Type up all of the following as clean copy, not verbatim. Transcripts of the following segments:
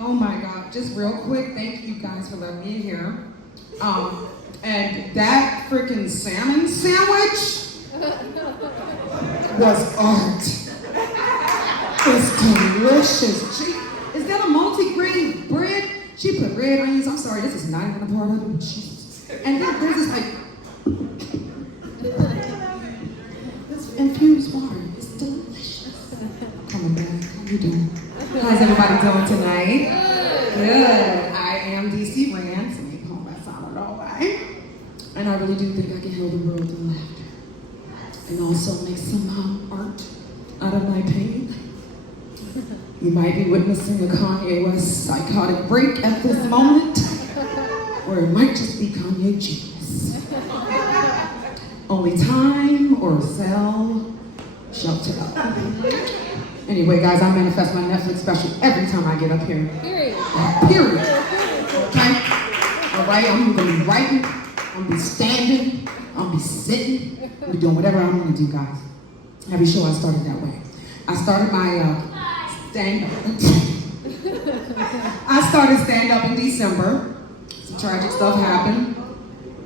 Oh my God, just real quick, thank you guys for letting me in here. And that freaking salmon sandwich was art. It's delicious. Is that a multi-grain bread? She put red onions. I'm sorry, this is not even a part of it. Jesus. And then there's this like this infused water. It's delicious. Coming back. How you doing? How's everybody doing tonight? Good. I am DC Rhimes, and they call my solid all right. And I really do think I can heal the world through laughter, and also make some art out of my pain. You might be witnessing a Kanye West psychotic break at this moment, or it might just be Kanye genius. Only time or cell shall tell. Anyway, guys, I manifest my Netflix special every time I get up here. Period. Period. Okay? All right, I'm gonna be writing, I'm gonna be standing, I'm gonna be sitting, I'm gonna be doing whatever I'm gonna do, guys. Every show I started that way. I started my stand-up. I started stand-up in December. Some tragic stuff happened.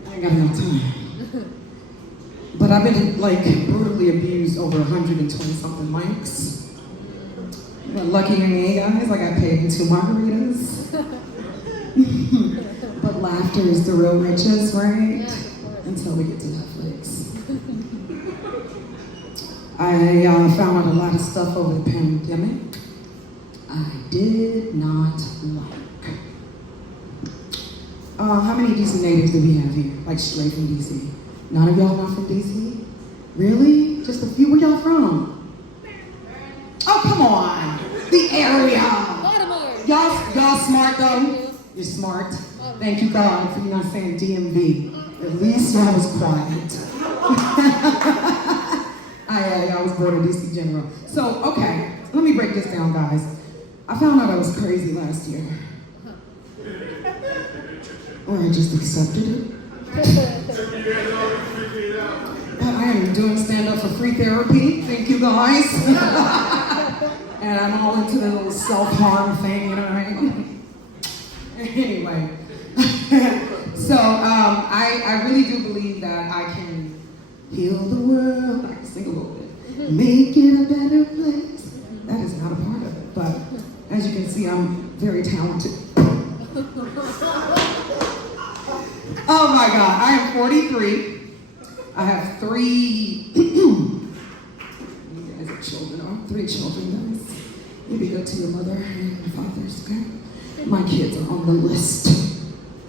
I ain't got enough time. But I've been like brutally abused over 120 something mics. But lucky me, guys, I got paid in 2 margaritas. But laughter is the real riches, right? Until we get to Netflix. I found out a lot of stuff over the pandemic I did not like. How many DC natives do we have here? Like straight from DC? None of y'all not from DC? Really? Just a few? Where y'all from? Oh, come on. The area. Y'all smart though? You're smart. Thank you God for you not saying DMV. At least y'all was quiet. I was born in DC General. So, okay, let me break this down, guys. I found out I was crazy last year. Or I just accepted it. But I am doing stand-up for free therapy. Thank you, guys. And I'm all into the little self-harm thing, you know what I mean? Anyway. So, I really do believe that I can heal the world. I can sing a little bit. Make it a better place. That is not a part of it, but as you can see, I'm very talented. Oh my God, I am 43. I have 3, you guys are children, or 3 children, guys. You be good to your mother and fathers, okay? My kids are on the list.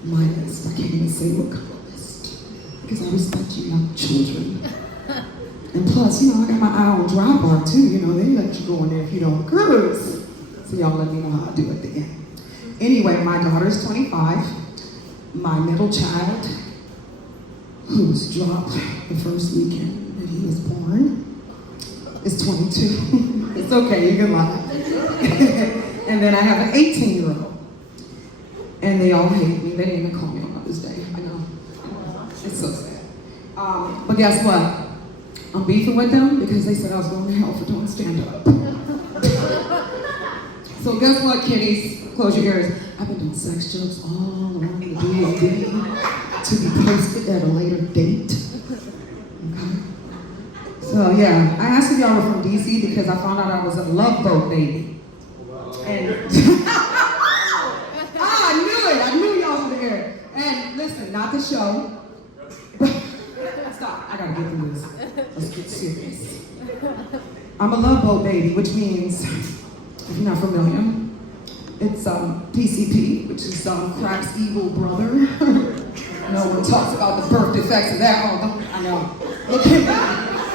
My list, I can't even say what kind of list. Because I respect you young children. And plus, you know, I got my eye on dry bar too, you know, they let you go in there if you don't cruise. So y'all let me know how I do at the end. Anyway, my daughter's 25. My middle child, who was dropped the first weekend that he was born, is 22. It's okay, you can lie. And then I have an 18-year-old. And they all hate me. They didn't even call me on Mother's Day. I know. It's so sad. But guess what? I'm beefing with them because they said I was going to hell for doing stand-up. So guess what, kiddies? Close your ears. I've been doing sex jokes all around the DMV to be posted at a later date. Okay? So yeah, I asked if y'all were from DC because I found out I was a Love Boat baby. And I knew y'all were there. And listen, not the show. Stop, I gotta get through this. Let's get serious. I'm a Love Boat baby, which means, if you're not familiar, it's PCP, which is crack's evil brother. No one talks about the birth defects of that. Oh, don't, I know. Look at me.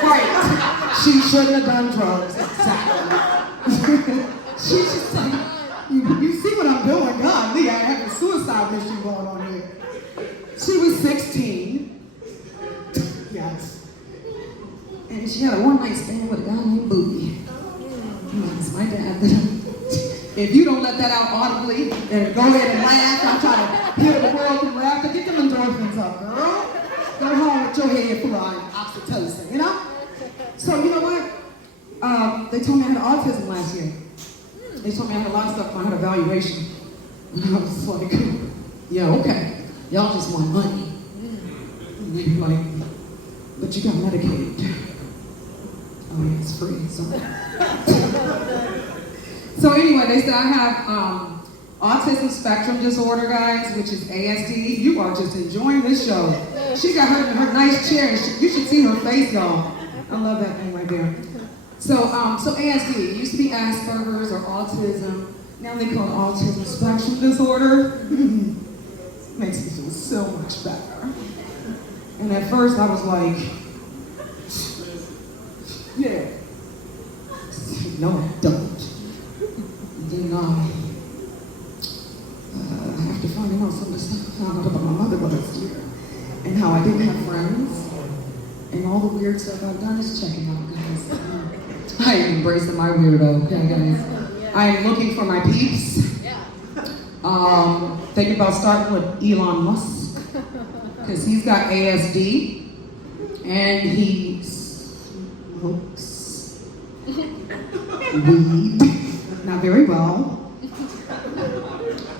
Right. She shouldn't have done drugs. Exactly. She's just like, you see what I'm doing? God, Lee, I have a suicide mission going on here. She was 16. Yes. And she had a one-night stand with a guy named Boogie. That's my dad. If you don't let that out audibly, then go ahead and laugh. I'm trying to hear the world through laughter. Get them endorphins up, girl. Go home with your head full of oxytocin, you know? So, you know what? They told me I had autism last year. They told me I had a lot of stuff. I had evaluation. And I was like, yeah, okay. Y'all just want money. And they'd be like, but you got Medicaid. Oh yeah, it's free. So anyway, they said I have autism spectrum disorder, guys, which is ASD. You are just enjoying this show. She got her nice chair. You should see her face, y'all. I love that thing right there. So ASD, it used to be Asperger's or autism. Now they call it autism spectrum disorder. Makes me feel so much better. And at first I was like, yeah. No, I don't. Then I have to find out some of the stuff I found out about my mother last year. And how I didn't have friends. And all the weird stuff I've done is checking out, guys. I am embracing my weirdo, okay, guys? I am looking for my peeps. Thinking about starting with Elon Musk. Because he's got ASD. And he smokes weed. Not very well.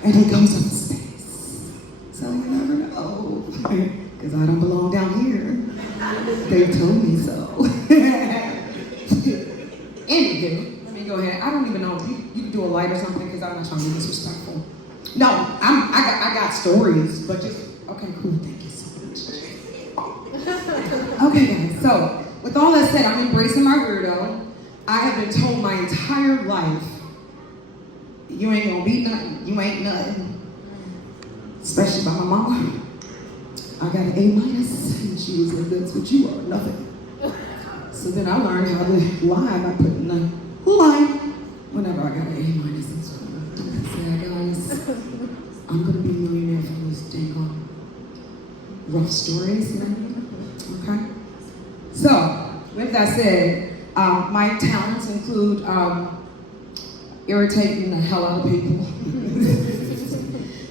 And he goes up space. So you never know. Because I don't belong down here. They told me so. Anywho, let me go ahead. I don't even know if you can do a light or something because I'm not trying to be disrespectful. No, I got stories, but just, okay, cool, thank you so much. Okay, guys, so with all that said, I'm embracing my weirdo. I have been told my entire life, you ain't gonna be nothing, you ain't nothing. Especially by my mama. I got an A-, and she was like, that's what you are, nothing. So then I learned how to lie by putting the line whenever I got an A-. And so I said, guys, I'm gonna be a millionaire from this dang rough stories, you know? Okay? So, with that said, my talents include irritating the hell out of people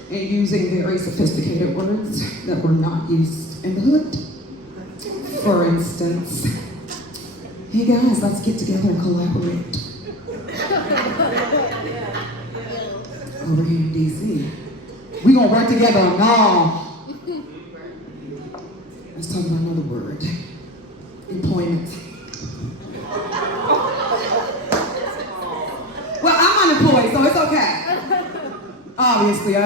and using very sophisticated words that were not used in the hood. For instance, hey guys, let's get together and collaborate. Over here in DC. We gonna work together on all. Let's talk about another word. Employment. Well, I'm unemployed, so it's okay. Obviously, I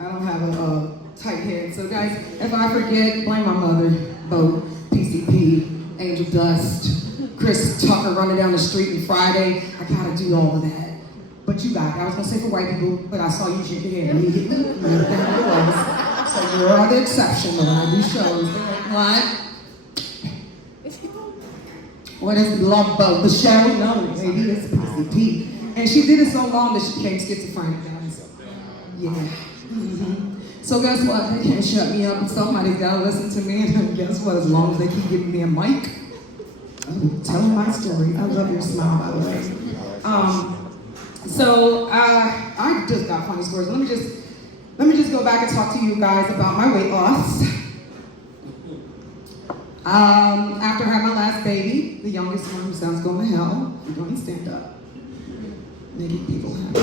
don't have a tight head. So guys, if I forget, blame my mother, Bo, PCP, Angel Dust, Chris Tucker running down the street on Friday. I gotta do all of that. But you got it. I was gonna say for white people, but I saw you shake your head immediately. So you're the exception when I do shows. What? What is the love boat? The show? No, maybe it's PCP. And she did it so long that she became schizophrenic, guys. Yeah. Mm-hmm. So guess what? They can't shut me up. Somebody's gotta listen to me. And guess what? As long as they keep giving me a mic, I'm telling my story. I love your smile, by the way. I just got funny stories. Let me just go back and talk to you guys about my weight loss. After I had my last baby, the youngest one who sounds going to hell, we're going to stand up. Making people happy.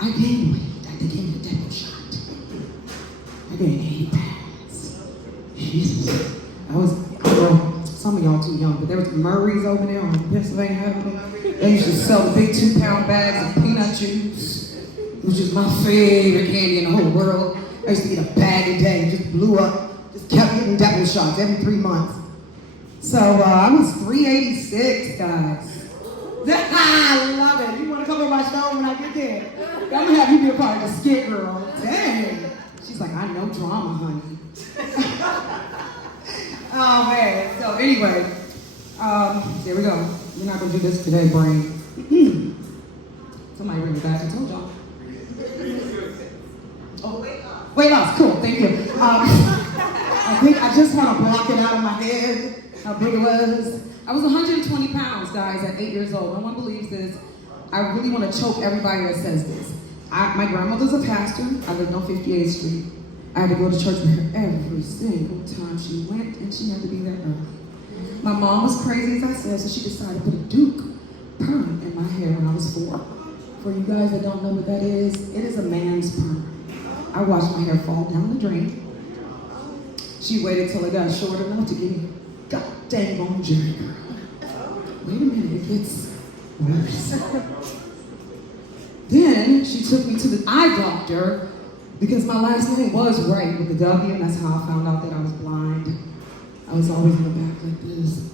I gained weight. I became a double shot. I gained 8 pounds. Jesus. Some of y'all too young, but there was Murray's over there on Pennsylvania Avenue. They used to sell the big 2-pound bags of peanut juice, which is my favorite candy in the whole world. I used to get a bag a day, just blew up, just kept getting double shots every 3 months. So I was 386, guys. I love it. You want to come on my show when I get there? I'm going to have you be a part of the skit, girl. Dang. She's like, I know drama, honey. Oh, man. So anyway, there we go. We're not going to do this today, brain. Somebody bring it back. I told y'all. Oh, weight loss. Cool. Thank you. I think I just want to block it out of my head, how big it was. I was 120 pounds, guys, at 8 years old. No one believes this. I really want to choke everybody that says this. My grandmother's a pastor. I lived on 58th Street. I had to go to church with her every single time she went, and she had to be there early. My mom was crazy, as I said, so she decided to put a Duke permanent in my hair when I was 4. For you guys that don't know what that is, it is a man's perm. I watched my hair fall down the drain. She waited till it got short enough to give me god dang on Jerry curl. Wait a minute, it gets worse. Then she took me to the eye doctor because my last name was right with the W, and that's how I found out that I was blind. I was always in the back like this.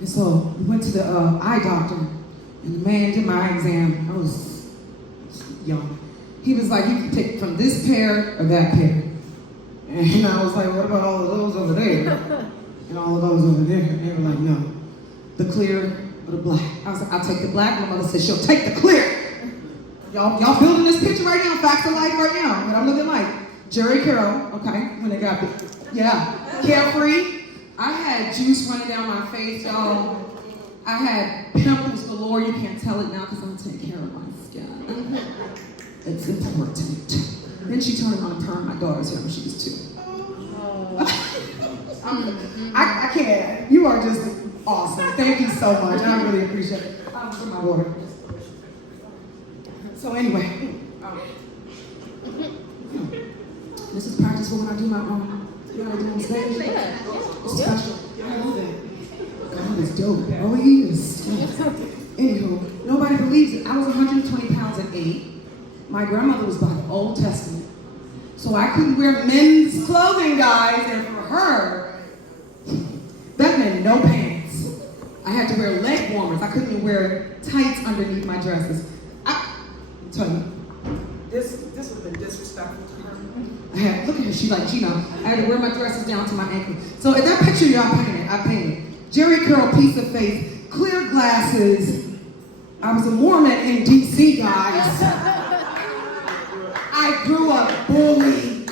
And so we went to the eye doctor, and the man did my eye exam. I was young. He was like, you can take from this pair or that pair. And I was like, what about all of those over there? And all of those over there? And they were like, no. The clear or the black? I was like, I'll take the black. My mother said, she'll take the clear. Y'all building this picture right now, facts of life right now. What I'm looking like. Jerry Curl, okay, when they got it. Yeah, carefree. I had juice running down my face, y'all. I had pimples galore. You can't tell it now because I'm taking care of my skin. It's important. Then she turned on and turned my daughter's hair when she was 2. I can't. You are just awesome. Thank you so much. I really appreciate it. For my water. So anyway, this is practice for when I do my own. You know what I do on stage? It's special. I love that. God is dope. Oh, he is. Anywho, nobody believes it. I was 120 pounds at 8. My grandmother was by the Old Testament. So I couldn't wear men's clothing, guys, and for her, that meant no pants. I had to wear leg warmers. I couldn't even wear tights underneath my dresses. I'll tell you, this would have been disrespectful to her. Look at her, she's like, Gina, I had to wear my dresses down to my ankle. So in that picture y'all painted, I painted Jerry curl, piece of face, clear glasses. I was a Mormon in DC, guys. I grew up bullied.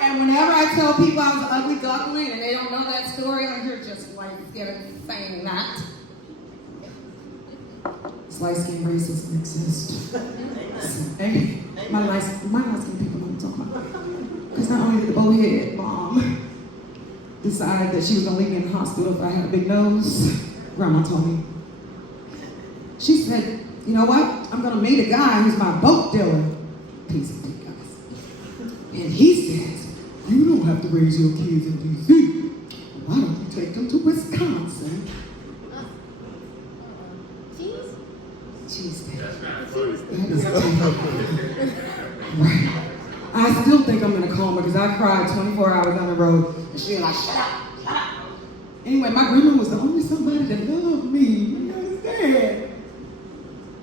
And whenever I tell people I was an ugly duckling and they don't know that story, I'm here just like saying that. Light-skinned racism exists. My light-skinned people know what I'm talking about. Because not only did the bowhead mom decide that she was going to leave me in the hospital if I had a big nose, Grandma told me. She said, you know what? I'm going to meet a guy who's my boat dealer. Piece of dick, guys. And he says, you don't have to raise your kids in D.C. Why don't you take them to Wisconsin? That is right. I still think I'm in a coma because I cried 24 hours on the road and she was like, shut up, shut up. Anyway, my grandma was the only somebody that loved me. You understand?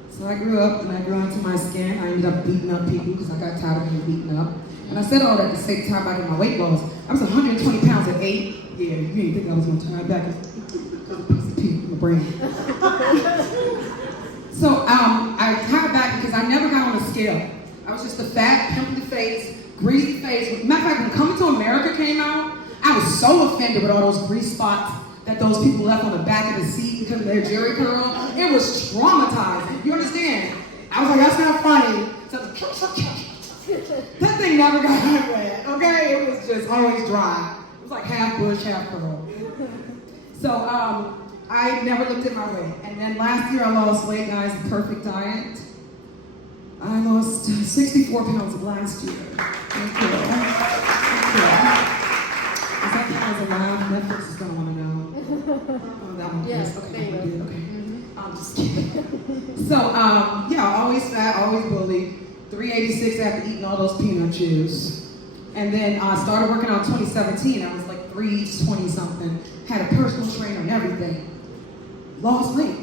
So I grew up and I grew into my skin. I ended up beating up people because I got tired of being beaten up. And I said all that to say time I got my weight loss. I was 120 pounds at 8. Yeah, you didn't think I was going to turn back. There's a piece of pee in my brain. So I cut back because I never got on a scale. I was just a fat, pimply face, greasy face. Matter of fact, when Coming to America came out, I was so offended with all those grease spots that those people left on the back of the seat because of their Jerry curl. It was traumatizing. You understand? I was like, that's not funny. So that thing never got wet, okay? It was just always dry. It was like half bush, half curl. So I never looked at my weight. And then last year I lost weight, guys, a perfect diet. I lost 64 pounds last year. Thank you. Thank you. Is that because of live? Netflix is going to want to know. Oh, that one? Yes. Okay, we did. Okay. I'm just kidding. So, yeah, always fat, always bullied. 386 after eating all those peanut chews. And then I started working out in 2017. I was like 320 something. Had a personal trainer and everything. Lost weight.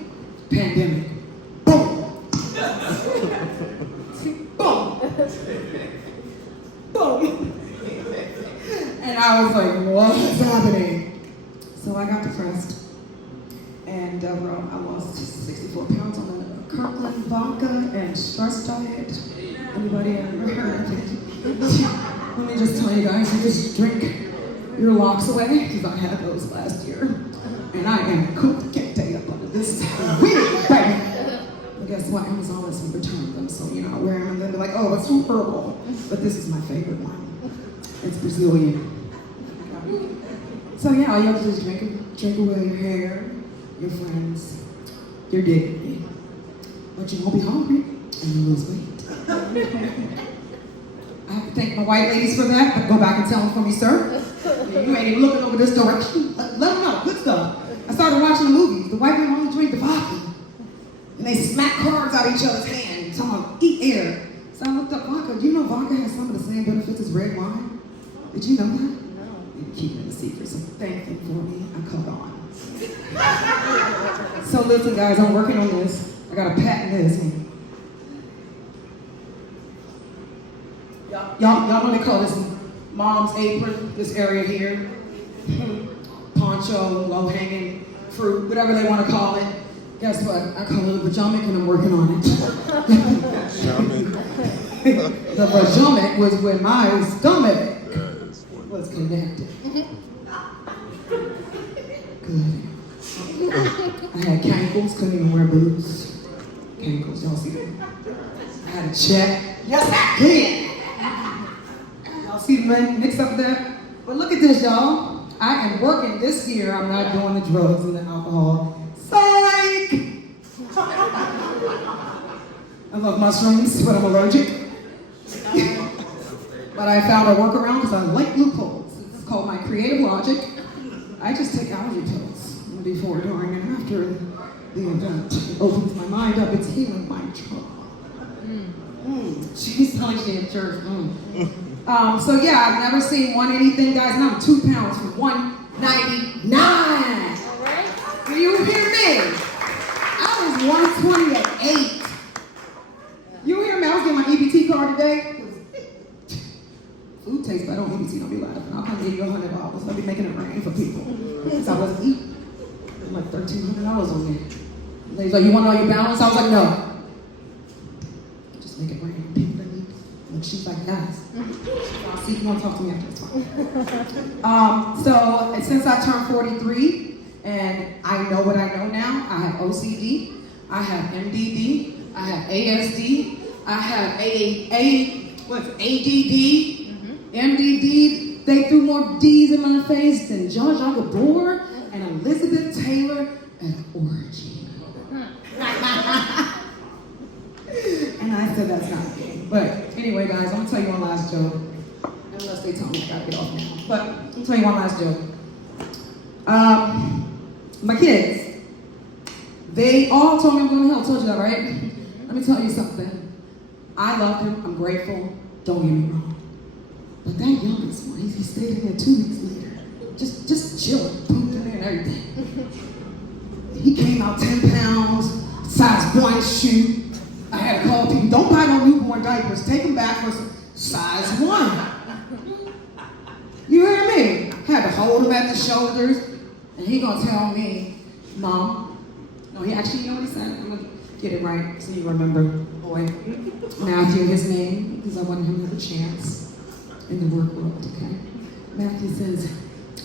Pandemic. Boom. Boom. Boom. And I was like, what's happening? So I got depressed. And I lost 64 pounds on the Kirkland vodka and stress diet. Anybody ever heard of it? Let me just tell you guys, you just drink your locks away, because I had those last year. And I am cooked, can't tell you up under this weird, baby. But guess what? Amazon lets me return them, so you know, I wear them and then they're like, oh, it's too purple. But this is my favorite one. It's Brazilian. So yeah, all you have to do is drink away your hair, your friends, your dignity. But you won't be hungry. and you lose weight. I have to thank my white ladies for that, but go back and tell them for me, sir. You ain't even looking over this direction. Let them know, good stuff. I started watching the movies. The white women only drink the vodka. And they smack cards out of each other's hand, telling them, eat air. So I looked up vodka. Do you know vodka has some of the same benefits as red wine? Did you know that? No. You keep it a secret, so thank you for me. I caught on. So listen, guys, I'm working on this. I got a patent this. Y'all know they call this mom's apron, this area here. Poncho, low-hanging fruit, whatever they want to call it. Guess what? I call it a pajamak and I'm working on it. The pajamak was when my stomach was connected. Good. I had cankles, couldn't even wear boots. Cankles, y'all see that? I had a check. Yes, I can. Y'all see the mix up there? But look at this, y'all. I am working this year. I'm not doing the drugs and the alcohol. Psych! I love mushrooms, but I'm allergic. But I found a workaround because I like loopholes. It's called my creative logic. I just take allergy pills before, during, and after the event. It opens my mind up. It's healing my trauma. She's telling me in church. So yeah, I've never seen 180 guys, and I'm 2 pounds from 199. All right. Do you hear me? I was 120 at 8. You hear me? I was getting my EBT card today. Food tastes better on EBT, don't be laughing. I'll come give you $100. I'll be making it rain for people. Because I wasn't eating. It was like $1,300 on there. Ladies like, you want to know your balance? I was like, no. Just make it rain for people that need. Like, she's like, guys. I'll see if you want to talk to me after this one. So, since I turned 43, and I know what I know now, I have OCD, I have MDD, I have ASD, I have ADD, MDD. They threw more D's in my face than George Gabor and Elizabeth Taylor at an orgy. And I said that's not me. But anyway, guys, I'm gonna tell you one last joke. Unless they tell me I gotta get off now. But I'm gonna tell you one last joke. My kids, they all told me I'm going to hell. I told you that, right? Let me tell you something. I love them. I'm grateful. Don't get me wrong. But that youngest one, he stayed in there 2 weeks later. Just chilling, pooped in there and everything. He came out 10 pounds, size 1 shoe. I had to call people, don't buy no newborn diapers. Take them back for some size 1. You hear me? Had to hold him at the shoulders. And he gonna tell me, Mom, no, he actually, you know what he said? I'm gonna get it right so you remember, boy. Matthew, his name, because I wanted him to have a chance in the work world, okay? Matthew says,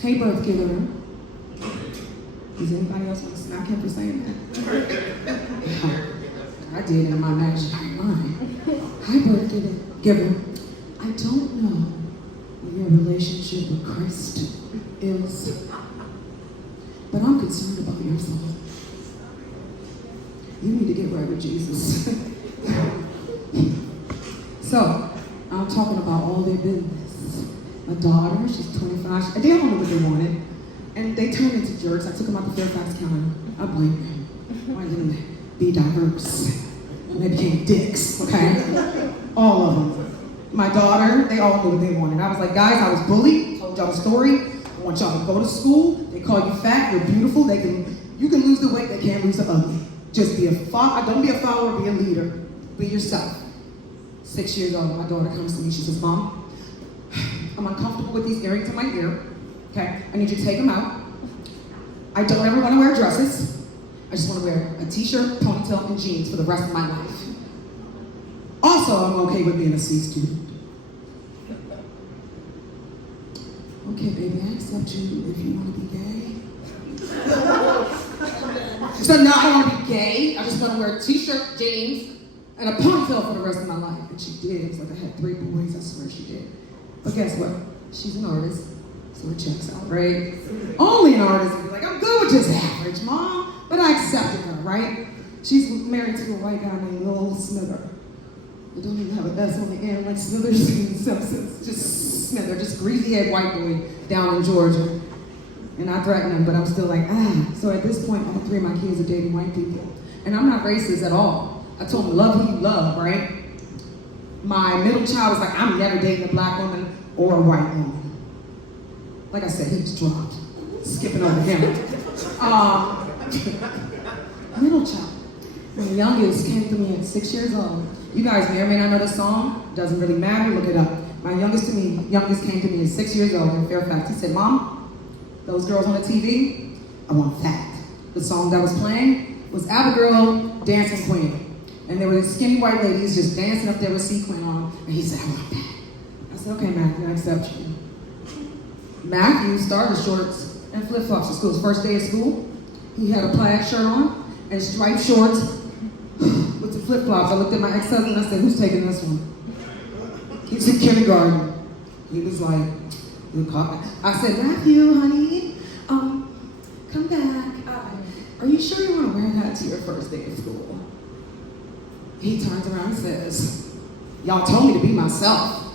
hey, birth giver. Does anybody else want to smack him for saying that? I did in my imaginary mind. Hi, birth giver. I don't know what your relationship with Christ is, but I'm concerned about your soul. You need to get right with Jesus. So, I'm talking about all their business. My daughter, she's 25. They don't know what they wanted. And they turned into jerks. I took them out to Fairfax County. I blame them. Why didn't they be diverse? And they became dicks, okay? All of them. My daughter, they all knew what they wanted. I was like, guys, I was bullied. Told y'all the story. I want y'all to go to school. They call you fat. You're beautiful. You can lose the weight. They can't lose the ugly. Just be don't be a follower. Be a leader. Be yourself. 6 years old, my daughter comes to me. She says, Mom, I'm uncomfortable with these earrings in my ear. Okay, I need you to take them out. I don't ever want to wear dresses. I just want to wear a t-shirt, ponytail, and jeans for the rest of my life. Also, I'm okay with being a C student. Okay, baby, I accept you if you want to be gay. She said, no, I don't want to be gay. I just want to wear a t-shirt, jeans, and a ponytail for the rest of my life. And she did. It was like I had 3 boys. I swear she did. But guess what? She's an artist, so it checks out, right? Only an artist would be like, I'm good with just average, Mom. But I accepted her, right? She's married to a white guy named Lil Smither. They don't even have an S on the end like Smithers and Simpsons. Just Smith, they're just greasy-head white boy down in Georgia. And I threatened him, but I'm still like, So at this point, all 3 of my kids are dating white people. And I'm not racist at all. I told them, love who you love, right? My middle child was like, I'm never dating a black woman or a white woman. Like I said, he was dropped. Skipping over him. Middle child. My youngest came to me at 6 years old. You guys may or may not know the song. Doesn't really matter. Look it up. My youngest came to me at 6 years old in Fairfax. He said, Mom, those girls on the TV, I want that. The song that was playing was Abigail, Dancing Queen. And there were these skinny white ladies just dancing up there with sequin on. And he said, I want that. I said, okay, Matthew, I accept you. Matthew started shorts and flip-flops at school. His first day of school, he had a plaid shirt on and striped shorts with the flip-flops. I looked at my ex-husband and I said, who's taking this one? He's in kindergarten. He was like, I said, Matthew, honey, come back. Are you sure you want to wear that to your first day of school? He turns around and says, y'all told me to be myself.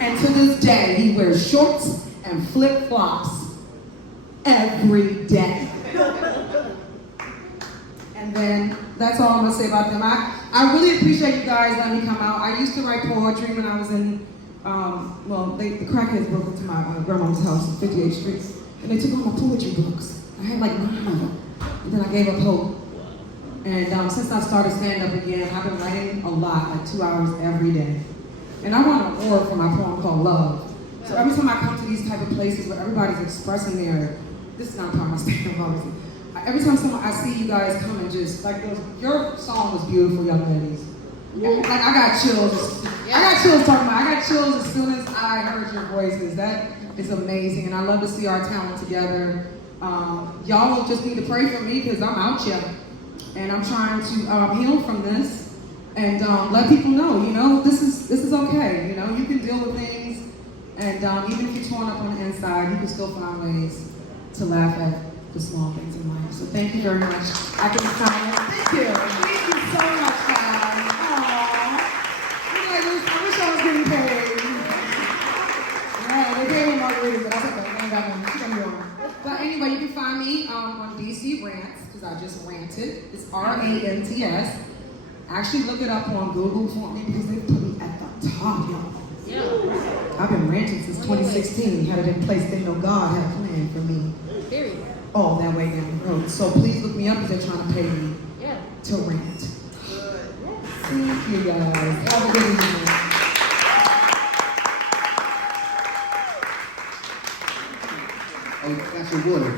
And to this day, he wears shorts and flip-flops every day. And then that's all I'm gonna say about them. I really appreciate you guys letting me come out. I used to write poetry when I was in, the crackheads broke into my grandma's house on 58th Street, and they took all my poetry books. I had like 9 of them, and then I gave up hope. And since I started stand-up again, I've been writing a lot, like 2 hours every day. And I won an award for my poem called Love. So every time I come to these type of places where everybody's expressing this is not part of my stand-up, obviously. Every time I see you guys come and just, like, your song was beautiful, young ladies. Like, I got chills. I got chills talking about it. I got chills as soon as I heard your voices. That is amazing, and I love to see our talent together. Y'all will just need to pray for me because I'm out here. And I'm trying to heal from this and let people know, this is okay. You can deal with things, and even if you're torn up on the inside, you can still find ways to laugh at the small things in life. So thank you very much. I can sign it. Thank you. Thank you so much, guys. Aww. I wish I was getting paid. Yeah, they gave me margaritas, but I said, I ain't got one. She's gonna be on. But anyway, you can find me on DC Rants, because I just ranted. It's R-A-N-T-S. Actually, look it up on Google for me, because they put me at the top, y'all. Yeah. I've been ranting since 2016. Had it in place, they know God had a plan for me. Period. All that way down the road. So please look me up because they're trying to pay me to rant. Good. Thank you guys. Have a good evening. Oh, got some water.